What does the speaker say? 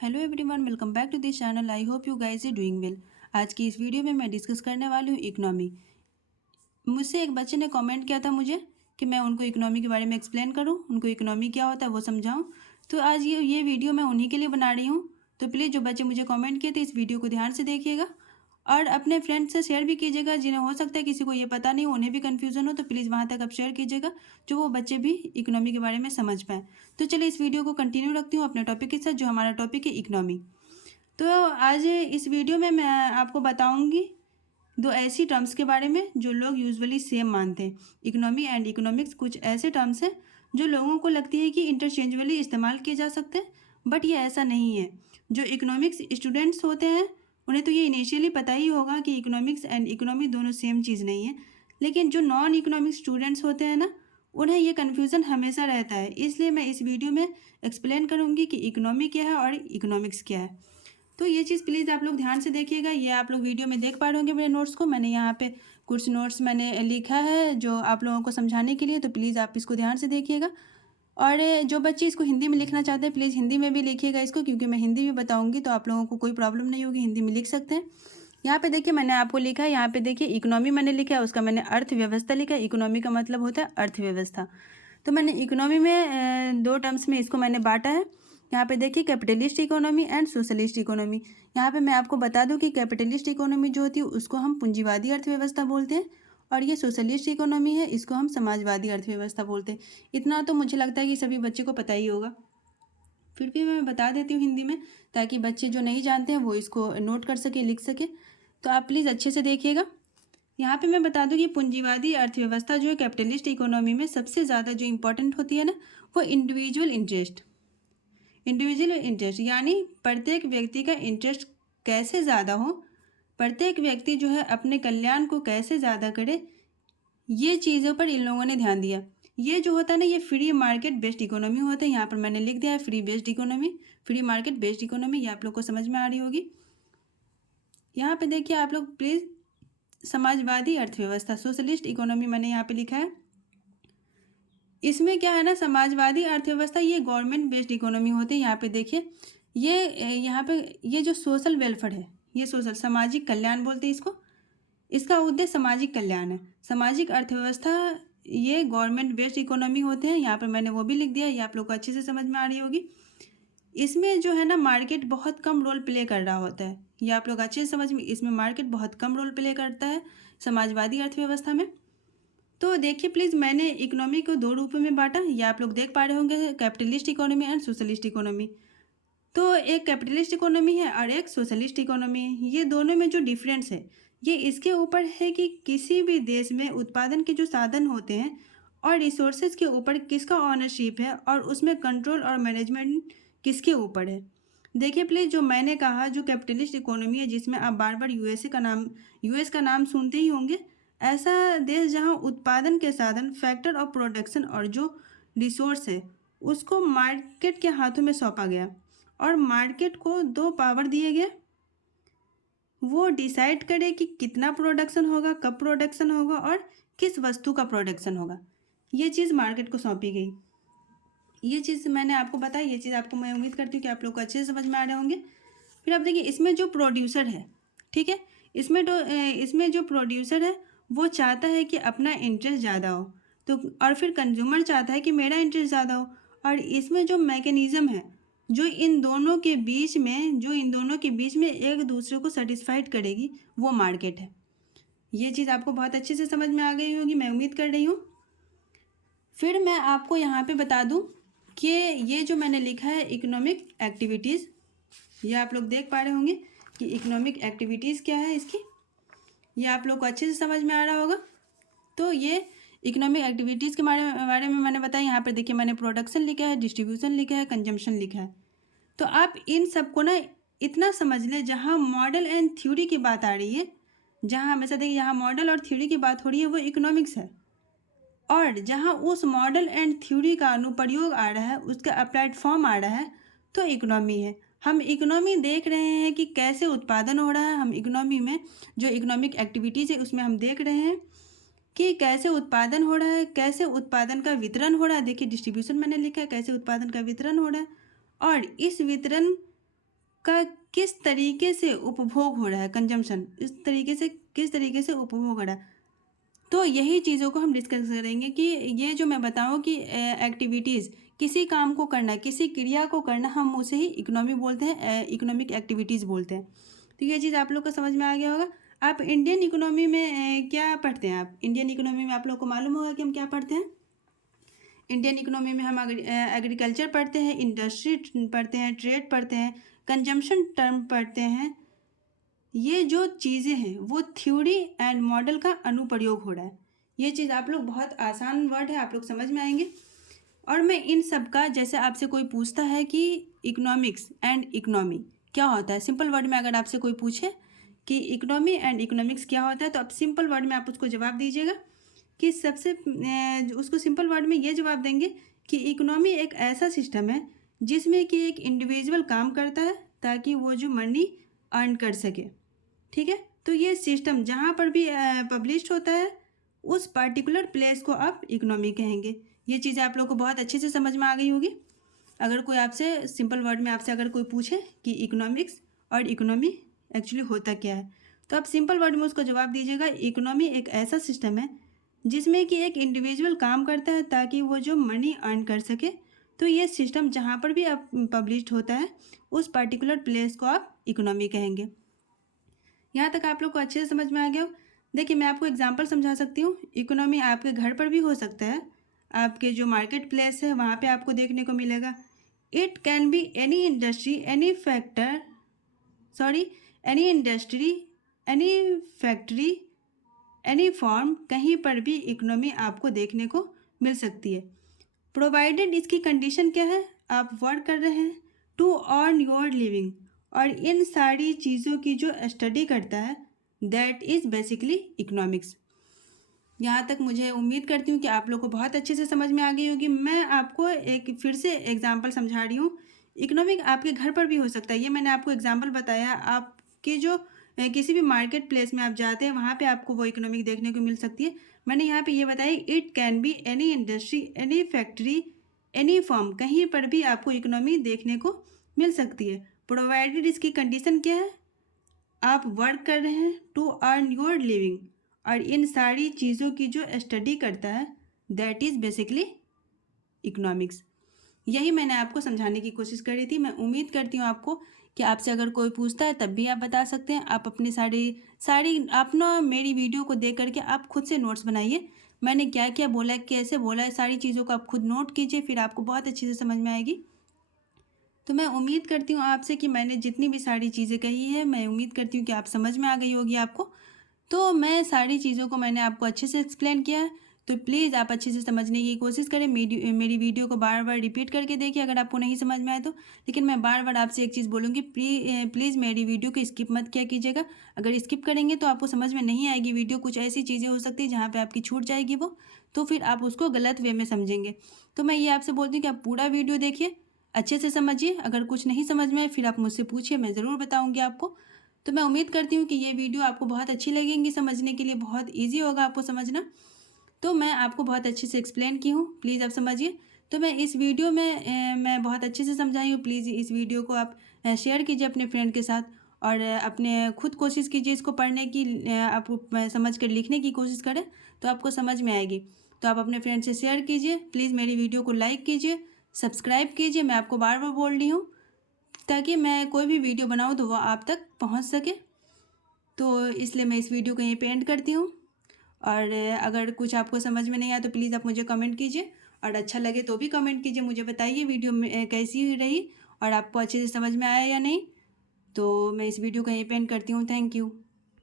Hello everyone, welcome back to this channel. I hope you guys are doing well. आज की इस video में मैं डिस्कस करने वाली हूँ इकोनॉमी। मुझसे एक बच्चे ने कमेंट किया था मुझे कि मैं उनको इकोनॉमी के बारे में एक्सप्लेन करूँ, उनको इकोनॉमी क्या होता है वो समझाऊँ। तो आज ये वीडियो मैं उन्हीं के लिए बना रही हूँ। तो प्लीज़ जो बच्चे मुझे कमेंट किए थे इस वीडियो को ध्यान से देखिएगा और अपने फ्रेंड्स से शेयर भी कीजिएगा, जिन्हें हो सकता है किसी को ये पता नहीं हो, उन्हें भी कन्फ्यूज़न हो, तो प्लीज़ वहाँ तक आप शेयर कीजिएगा जो वो बच्चे भी इकोनॉमी के बारे में समझ पाएँ। तो चलिए इस वीडियो को कंटिन्यू रखती हूँ अपने टॉपिक के साथ, जो हमारा टॉपिक है इकोनॉमी। तो आज इस वीडियो में मैं आपको बताऊंगी दो ऐसी टर्म्स के बारे में जो लोग यूजुअली सेम मानते हैं। इकोनॉमी एंड इकोनॉमिक्स कुछ ऐसे टर्म्स हैं जो लोगों को लगती है कि इंटरचेंजबली इस्तेमाल किए जा सकते हैं, बट ये ऐसा नहीं है। जो इकोनॉमिक्स स्टूडेंट्स होते हैं उन्हें तो ये इनिशियली पता ही होगा कि इकोनॉमिक्स एंड इकोनॉमी दोनों सेम चीज़ नहीं है, लेकिन जो नॉन इकोनॉमिक्स स्टूडेंट्स होते हैं ना, उन्हें ये कन्फ्यूज़न हमेशा रहता है। इसलिए मैं इस वीडियो में एक्सप्लेन करूँगी कि इकोनॉमी क्या है और इकोनॉमिक्स क्या है। तो ये चीज़ प्लीज़ आप लोग ध्यान से देखिएगा। ये आप लोग वीडियो में देख पा रहे होंगे मेरे नोट्स को। मैंने यहाँ पे कुछ नोट्स मैंने लिखा है जो आप लोगों को समझाने के लिए, तो प्लीज़ आप इसको ध्यान से देखिएगा। और जो बच्चे इसको हिंदी में लिखना चाहते हैं प्लीज़ हिंदी में भी लिखिएगा इसको, क्योंकि मैं हिंदी में बताऊँगी तो आप लोगों को कोई प्रॉब्लम नहीं होगी, हिंदी में लिख सकते हैं। यहाँ पे देखिए मैंने आपको लिखा है, यहाँ पे देखिए इकोनॉमी मैंने लिखा है, उसका मैंने अर्थव्यवस्था लिखा है। इकोनॉमी का मतलब होता है अर्थव्यवस्था। तो मैंने इकोनॉमी में दो टर्म्स में इसको मैंने बांटा है। यहाँ पे देखिए capitalist economy and socialist economy. यहाँ पे मैं आपको बता दूं कि कैपिटलिस्ट इकोनॉमी जो होती है उसको हम पूंजीवादी अर्थव्यवस्था बोलते हैं, और ये सोशलिस्ट इकोनॉमी है इसको हम समाजवादी अर्थव्यवस्था बोलते हैं। इतना तो मुझे लगता है कि सभी बच्चे को पता ही होगा, फिर भी मैं बता देती हूँ हिंदी में, ताकि बच्चे जो नहीं जानते हैं वो इसको नोट कर सके, लिख सके। तो आप प्लीज़ अच्छे से देखिएगा। यहाँ पे मैं बता दूं कि पूंजीवादी अर्थव्यवस्था जो है कैपिटलिस्ट इकोनॉमी में सबसे ज़्यादा जो इम्पोर्टेंट होती है ना, वो इंडिविजुअल इंटरेस्ट यानी प्रत्येक व्यक्ति का इंटरेस्ट कैसे ज़्यादा हो, प्रत्येक व्यक्ति जो है अपने कल्याण को कैसे ज़्यादा करे, ये चीज़ों पर इन लोगों ने ध्यान दिया। ये जो होता है ना, ये फ्री मार्केट बेस्ड इकोनॉमी होता है। यहाँ पर मैंने लिख दिया है free based economy, free market based economy. ये आप लोग को समझ में आ रही होगी। यहाँ पे देखिए आप लोग प्लीज़, समाजवादी अर्थव्यवस्था सोशलिस्ट इकोनॉमी मैंने यहाँ पे लिखा है। इसमें क्या है ना, समाजवादी अर्थव्यवस्था ये गवर्नमेंट बेस्ड इकोनॉमी होती है। यहाँ पे देखिए यहाँ पे ये जो सोशल वेलफेयर है, ये सोशल सामाजिक कल्याण बोलते हैं इसको। इसका उद्देश्य सामाजिक कल्याण है। सामाजिक अर्थव्यवस्था ये गवर्नमेंट बेस्ड इकोनॉमी होते हैं। यहाँ पर मैंने वो भी लिख दिया, ये आप लोग को अच्छे से समझ में आ रही होगी। इसमें जो है ना मार्केट बहुत कम रोल प्ले कर रहा होता है। ये आप लोग अच्छे से समझ में, इसमें मार्केट बहुत कम रोल प्ले करता है समाजवादी अर्थव्यवस्था में। तो देखिए प्लीज़, मैंने इकोनॉमी को दो रूपों में बांटा, ये आप लोग देख पा रहे होंगे, capitalist economy and socialist economy. तो एक कैपिटलिस्ट इकोनॉमी है और एक सोशलिस्ट इकोनॉमी है। ये दोनों में जो डिफरेंस है ये इसके ऊपर है कि किसी भी देश में उत्पादन के जो साधन होते हैं और रिसोर्सेज के ऊपर किसका ऑनरशिप है और उसमें कंट्रोल और मैनेजमेंट किसके ऊपर है। देखिए प्लीज़, जो मैंने कहा जो कैपिटलिस्ट इकोनॉमी है जिसमें आप बार बार यूएस का नाम सुनते ही होंगे, ऐसा देश जहां उत्पादन के साधन फैक्टर ऑफ प्रोडक्शन और जो रिसोर्स है उसको मार्केट के हाथों में सौंपा गया, और मार्केट को दो पावर दिए गए, वो डिसाइड करे कि कितना प्रोडक्शन होगा, कब प्रोडक्शन होगा और किस वस्तु का प्रोडक्शन होगा। ये चीज़ मार्केट को सौंपी गई। ये चीज़ मैंने आपको बताई, ये चीज़ आपको मैं उम्मीद करती हूँ कि आप लोग को अच्छे से समझ में आ रहे होंगे। फिर आप देखिए इसमें जो प्रोड्यूसर है, ठीक है, इसमें जो प्रोड्यूसर है वो चाहता है कि अपना इंटरेस्ट ज़्यादा हो, तो और फिर कंज्यूमर चाहता है कि मेरा इंटरेस्ट ज़्यादा हो। और इसमें जो मैकेनिज़्म है जो इन दोनों के बीच में एक दूसरे को सेटिस्फाइड करेगी, वो मार्केट है। ये चीज़ आपको बहुत अच्छे से समझ में आ गई होगी, मैं उम्मीद कर रही हूँ। फिर मैं आपको यहाँ पे बता दूँ कि ये जो मैंने लिखा है इकोनॉमिक एक्टिविटीज़, ये आप लोग देख पा रहे होंगे कि इकोनॉमिक एक्टिविटीज़ क्या है इसकी, ये आप लोग को अच्छे से समझ में आ रहा होगा। तो ये इकोनॉमिक एक्टिविटीज़ के बारे में मैंने बताया। यहाँ पर देखिए मैंने प्रोडक्शन लिखा है, डिस्ट्रीब्यूशन लिखा है, कंजम्पशन लिखा है। तो आप इन सबको ना इतना समझ लें, जहाँ मॉडल एंड थ्योरी की बात आ रही है, जहाँ हमेशा देखिए जहाँ मॉडल और थ्योरी की बात हो रही है वो इकोनॉमिक्स है, और जहाँ उस मॉडल एंड थ्योरी का अनुप्रयोग आ रहा है, उसका अप्लाइड फॉर्म आ रहा है, तो इकोनॉमी है। हम इकोनॉमी देख रहे हैं कि कैसे उत्पादन हो रहा है। हम इकोनॉमी में जो इकोनॉमिक एक्टिविटीज़ है उसमें हम देख रहे हैं कि कैसे उत्पादन हो रहा है, कैसे उत्पादन का वितरण हो रहा है। देखिए डिस्ट्रीब्यूशन मैंने लिखा है, कैसे उत्पादन का वितरण हो रहा है, और इस वितरण का किस तरीके से उपभोग हो रहा है, कंजम्पशन इस तरीके से किस तरीके से उपभोग हो रहा है। तो यही चीज़ों को हम डिस्कस करेंगे कि ये जो मैं बताऊँ कि एक्टिविटीज़, किसी काम को करना, किसी क्रिया को करना, हम उसे ही इकोनॉमी बोलते हैं, इकोनॉमिक एक्टिविटीज़ बोलते हैं। तो ये चीज़ आप लोग को समझ में आ गया होगा। आप इंडियन इकोनॉमी में क्या पढ़ते हैं? आप इंडियन इकोनॉमी में आप लोग को मालूम होगा कि हम क्या पढ़ते हैं। इंडियन इकोनॉमी में हम एग्रीकल्चर पढ़ते हैं, इंडस्ट्री पढ़ते हैं, ट्रेड पढ़ते हैं, कंजम्पशन टर्म पढ़ते हैं। ये जो चीज़ें हैं वो थ्योरी एंड मॉडल का अनुप्रयोग हो रहा है। ये चीज़ आप लोग, बहुत आसान वर्ड है, आप लोग समझ में आएंगे। और मैं इन सब का, जैसे आपसे कोई पूछता है कि इकोनॉमिक्स एंड इकोनॉमी क्या होता है, सिंपल वर्ड में अगर आपसे कोई पूछे कि इकोनॉमी एंड इकोनॉमिक्स क्या होता है, तो आप सिंपल वर्ड में आप उसको जवाब दीजिएगा कि उसको सिंपल वर्ड में ये जवाब देंगे कि इकोनॉमी एक ऐसा सिस्टम है जिसमें कि एक इंडिविजुअल काम करता है ताकि वो जो मनी अर्न कर सके। ठीक है, तो ये सिस्टम जहाँ पर भी पब्लिश होता है उस पर्टिकुलर प्लेस को आप इकोनॉमी कहेंगे। ये चीज़ आप लोग को बहुत अच्छे से समझ में आ गई होगी। अगर कोई आपसे सिंपल वर्ड में आपसे अगर कोई पूछे कि इकोनॉमिक्स और इकोनॉमी एक्चुअली होता क्या है, तो आप सिंपल वर्ड में उसको जवाब दीजिएगा, इकोनॉमी एक ऐसा सिस्टम है जिसमें कि एक इंडिविजुअल काम करता है ताकि वो जो मनी अर्न कर सके। तो ये सिस्टम जहाँ पर भी आप पब्लिश होता है उस पर्टिकुलर प्लेस को आप इकोनॉमी कहेंगे। यहाँ तक आप लोग को अच्छे से समझ में आ गया हो। देखिए, मैं आपको एग्जांपल समझा सकती हूँ। इकोनॉमी आपके घर पर भी हो सकता है, आपके जो मार्केट प्लेस है वहाँ पे आपको देखने को मिलेगा। It can be any industry, any factor, sorry, any industry, any factory, any form, कहीं पर भी इकोनॉमी आपको देखने को मिल सकती है। प्रोवाइडेड, इसकी कंडीशन क्या है, आप वर्क कर रहे हैं टू अर्न योर लिविंग, और इन सारी चीज़ों की जो स्टडी करता है दैट इज़ बेसिकली इकोनॉमिक्स। यहाँ तक मुझे उम्मीद करती हूँ कि आप लोग को बहुत अच्छे से समझ में आ गई होगी। मैं आपको एक फिर से एग्जांपल समझा रही हूँ। इकोनॉमिक आपके घर पर भी हो सकता है, ये मैंने आपको एग्जांपल बताया। आपके जो किसी भी मार्केट प्लेस में आप जाते हैं वहाँ पे आपको वो इकोनॉमिक देखने को मिल सकती है। मैंने यहाँ पे ये बताया, it can be any industry, any factory, any firm, कहीं पर भी आपको इकोनॉमी देखने को मिल सकती है। प्रोवाइडेड, इसकी कंडीशन क्या है, आप वर्क कर रहे हैं टू अर्न योर लिविंग, और इन सारी चीज़ों की जो स्टडी करता है दैट इज़ बेसिकली इकोनॉमिक्स। यही मैंने आपको समझाने की कोशिश करी थी। मैं उम्मीद करती हूँ आपको कि आपसे अगर कोई पूछता है तब भी आप बता सकते हैं। आप अपनी सारी आप ना मेरी वीडियो को देख करके आप खुद से नोट्स बनाइए। मैंने क्या क्या बोला है, कैसे बोला है, सारी चीज़ों को आप खुद नोट कीजिए, फिर आपको बहुत अच्छे से समझ में आएगी। तो मैं उम्मीद करती हूँ आपसे कि मैंने जितनी भी सारी चीज़ें कही है, मैं उम्मीद करती हूँ कि आप समझ में आ गई होगी आपको। तो मैं सारी चीज़ों को मैंने आपको अच्छे से एक्सप्लेन किया है, तो प्लीज़ आप अच्छे से समझने की कोशिश करें। मेरी वीडियो को बार बार रिपीट करके देखिए अगर आपको नहीं समझ में आए तो। लेकिन मैं बार बार आपसे एक चीज़ बोलूँगी, प्लीज़ मेरी वीडियो को स्किप मत किया कीजिएगा। अगर स्किप करेंगे तो आपको समझ में नहीं आएगी वीडियो, कुछ ऐसी चीज़ें हो सकती है जहाँ पर आपकी छूट जाएगी वो, तो फिर आप उसको गलत वे में समझेंगे। तो मैं ये आपसे बोलती हूँ कि आप पूरा वीडियो देखिए, अच्छे से समझिए। अगर कुछ नहीं समझ में आए फिर आप मुझसे पूछिए, मैं ज़रूर बताऊँगी आपको। तो मैं उम्मीद करती हूँ कि ये वीडियो आपको बहुत अच्छी लगेंगी, समझने के लिए बहुत ईजी होगा आपको समझना। तो मैं आपको बहुत अच्छे से एक्सप्लेन की हूँ, प्लीज़ आप समझिए। तो मैं इस वीडियो में मैं बहुत अच्छे से समझाई हूँ। प्लीज़ इस वीडियो को आप शेयर कीजिए अपने फ्रेंड के साथ, और अपने खुद कोशिश कीजिए इसको पढ़ने की, आप समझ कर लिखने की कोशिश करें तो आपको समझ में आएगी। तो आप अपने फ्रेंड से शेयर कीजिए, प्लीज़ मेरी वीडियो को लाइक कीजिए, सब्सक्राइब कीजिए। मैं आपको बार बार बोल रही हूँ ताकि मैं कोई भी वीडियो बनाऊँ तो वह आप तक पहुँच सके। तो इसलिए मैं इस वीडियो को यहीं पे एंड करती हूँ। और अगर कुछ आपको समझ में नहीं आया तो प्लीज़ आप मुझे कमेंट कीजिए, और अच्छा लगे तो भी कमेंट कीजिए, मुझे बताइए वीडियो में कैसी रही और आपको अच्छे से समझ में आया या नहीं। तो मैं इस वीडियो को यहीं पे एंड करती हूँ। Thank you.